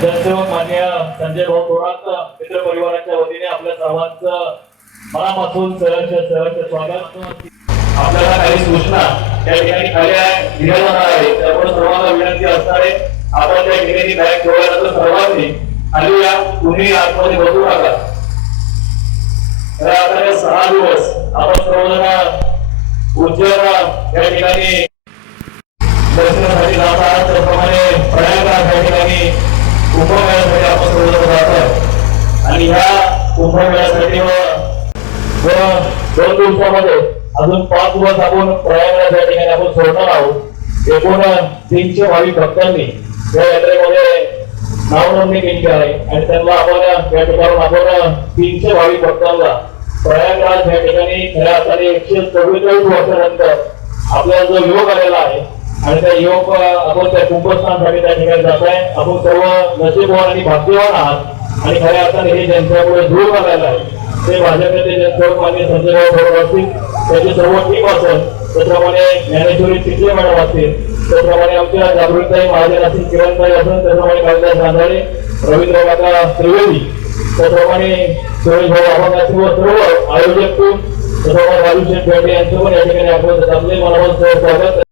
जनसेवक मान्य संजय भाऊ थोरात मित्र परिवाराच्या वतीने आपल्या सर्वांचं मनापासून सहर्ष स्वागत। आपल्याला काही सूचना या ठिकाणी खाल्या दिल्या जाणार आहे, त्यामुळे सर्वांना विनंती असणार आहे आपण त्या ठिकाणी बॅग ठेवल्यानंतर सर्वांनी खाली या, तुम्ही आतमध्ये बसू नका। आता 6 दिवस आपण सर्वजण उज्जैन या ठिकाणी दर्शनासाठी जात आहात, त्याप्रमाणे प्रयागराज या ठिकाणी कुंभमेळ्यासाठी आपण सर्वजण जात आहोत आणि ह्या कुंभमेळ्यासाठी व 2 दिवसामध्ये अजून 5 दिवस आपण प्रयागराज या ठिकाणी आपण सोडणार आहोत। एकूण 300 भाविक भक्तांनी या यात्रेमध्ये नावनोंदणी केली आहे आणि त्यांना आपण या ठिकाणी आपण 300 भाविक भक्तांना प्रयागराज या ठिकाणी खऱ्या अर्थाने 144 वर्षानंतर आपल्याला जो योग आलेला आहे आणि त्या योग आपण त्या कुंभस्थानासाठी त्या ठिकाणी जात आहे। आपण सर्व नशीबवान आणि भाग्यवान आहात आणि खऱ्या अर्थाने हे ज्यांच्यामुळे दूर आलेलं आहे ते भाजपचे जनसेवक मान्य संजय भाऊ थोरात असतील, त्याची सर्व टीम असेल, त्याप्रमाणे ज्ञानेश्वरी चिखले मॅडम असतील, त्याप्रमाणे आमच्या जागृताई महाजन असतील, किरणताई असेल, त्याप्रमाणे कालिदास गांधारे, रवींद्र काका त्रिवेदी, त्याप्रमाणे सुरेश भाऊ आपण असतील व सर्व आयोजक टीम, त्याप्रमाणे राजू शेठ भेंडे यांचं पण या ठिकाणी आपण आपले मनापासून स्वागत।